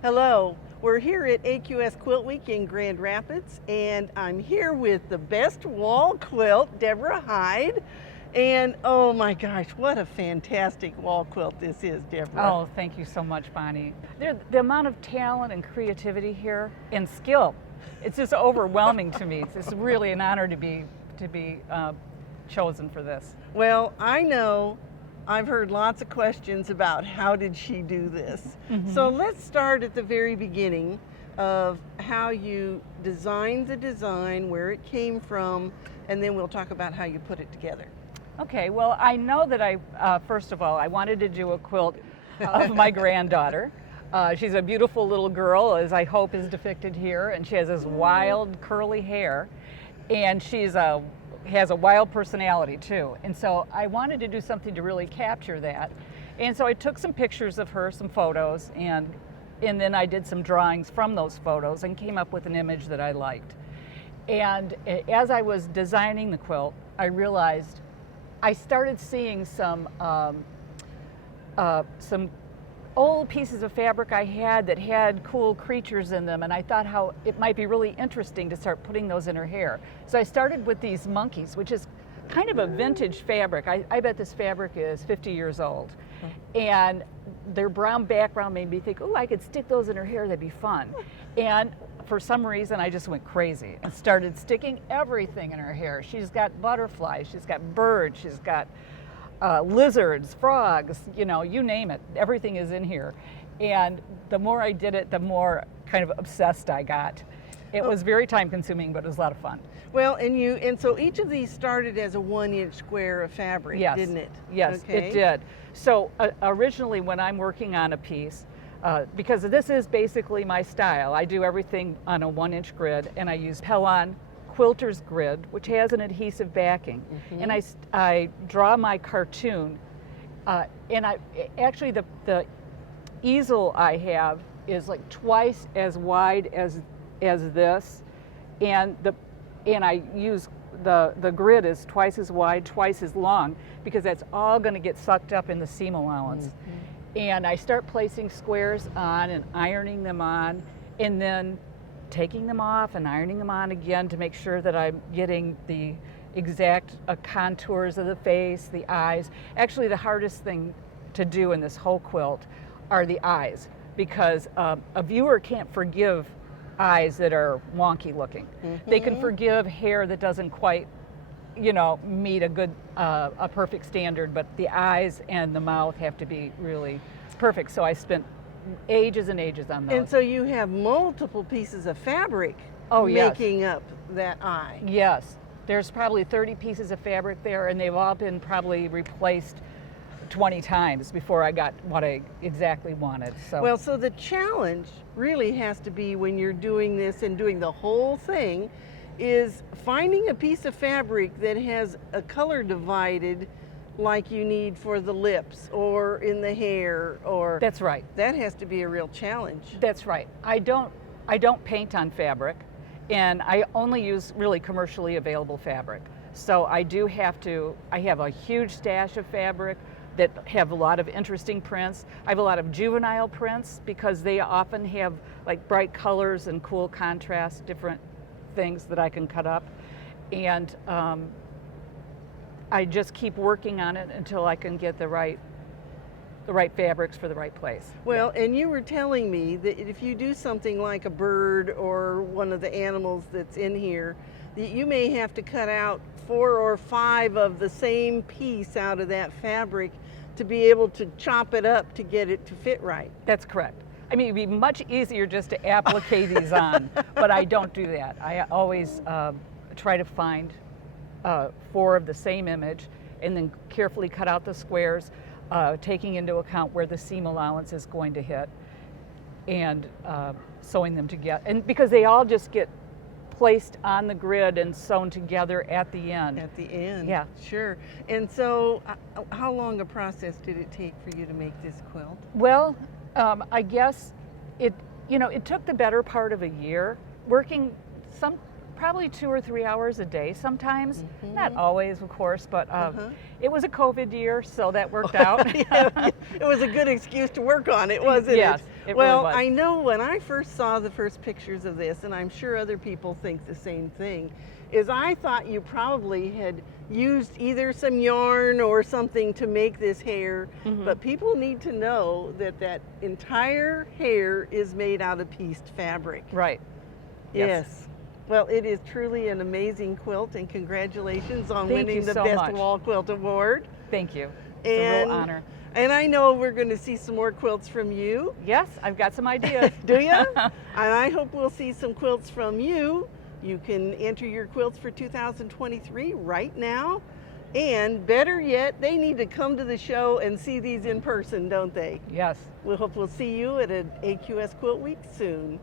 Hello, we're here at AQS QuiltWeek in Grand Rapids, and I'm here with the best wall quilt, Deborah Hyde. And oh my gosh, what a fantastic wall quilt this is, Deborah. Oh, thank you so much, Bonnie. The amount of talent and creativity here and skill, it's just overwhelming to me. It's just really an honor to be chosen for this. Well, I know I've heard lots of questions about how did she do this. So let's start at the very beginning of how you designed the design, where it came from, and then we'll talk about how you put it together. Okay, well, I know that first of all, I wanted to do a quilt of my granddaughter. She's a beautiful little girl, as I hope is depicted here, and she has this wild curly hair, and she's has a wild personality too. And so I wanted to do something to really capture that. And so I took some pictures of her, some photos, and then I did some drawings from those photos and came up with an image that I liked. And as I was designing the quilt, I realized I started seeing some old pieces of fabric I had that had cool creatures in them, and I thought how it might be really interesting to start putting those in her hair. So I started with these monkeys, which is kind of a vintage fabric. I bet this fabric is 50 years old. And their brown background made me think, oh, I could stick those in her hair, that'd be fun. And for some reason, I just went crazy and started sticking everything in her hair. She's got butterflies, she's got birds, she's got lizards, frogs, you know, you name it, everything is in here. And the more I did it, the more kind of obsessed I got. It was very time consuming, but it was a lot of fun. Well, and so each of these started as a 1-inch square of fabric, yes. Didn't it? Yes, okay. It did. So originally when I'm working on a piece, because this is basically my style, I do everything on a 1-inch grid, and I use Pellon Quilter's grid, which has an adhesive backing. And I draw my cartoon, and actually the easel I have is like twice as wide as this, and I use the grid is twice as wide, twice as long, because that's all going to get sucked up in the seam allowance. And I start placing squares on and ironing them on, and then taking them off and ironing them on again to make sure that I'm getting the exact contours of the face, the eyes. Actually, the hardest thing to do in this whole quilt are the eyes, because a viewer can't forgive eyes that are wonky looking. They can forgive hair that doesn't quite, you know, meet a perfect standard, but the eyes and the mouth have to be really perfect. So I spent ages and ages on those. And so you have multiple pieces of fabric making up that eye. Yes, there's probably 30 pieces of fabric there, and they've all been probably replaced 20 times before I got what I exactly wanted. So well, so the challenge really has to be when you're doing this and doing the whole thing is finding a piece of fabric that has a color divided like you need for the lips or in the hair, or that's right. That has to be a real challenge. That's right. I don't paint on fabric, and I only use really commercially available fabric. So I have a huge stash of fabric that have a lot of interesting prints. I have a lot of juvenile prints because they often have like bright colors and cool contrast, different things that I can cut up. And I just keep working on it until I can get the right fabrics for the right place. Well, and you were telling me that if you do something like a bird or one of the animals that's in here, that you may have to cut out 4 or 5 of the same piece out of that fabric to be able to chop it up to get it to fit right. That's correct. I mean, it'd be much easier just to applique these on, but I don't do that. I always try to find 4 of the same image and then carefully cut out the squares, taking into account where the seam allowance is going to hit, and sewing them together. And because they all just get placed on the grid and sewn together at the end. At the end, yeah. Sure. And so how long a process did it take for you to make this quilt? Well, I guess it took the better part of a year, working probably 2 or 3 hours a day sometimes, not always of course, but it was a COVID year, so that worked out. Yeah, it was a good excuse to work on it, wasn't yes. it? It Well, really was. I know when I first saw the first pictures of this, and I'm sure other people think the same thing, is I thought you probably had used either some yarn or something to make this hair, but people need to know that that entire hair is made out of pieced fabric. Right. Yes. Well, it is truly an amazing quilt, and congratulations on Thank winning you the so Best much. Wall Quilt Award. Thank you. It's a real honor. And I know we're going to see some more quilts from you. Yes, I've got some ideas. Do you? And I hope we'll see some quilts from you. You can enter your quilts for 2023 right now. And better yet, they need to come to the show and see these in person, don't they? Yes. We hope we'll see you at an AQS Quilt Week soon.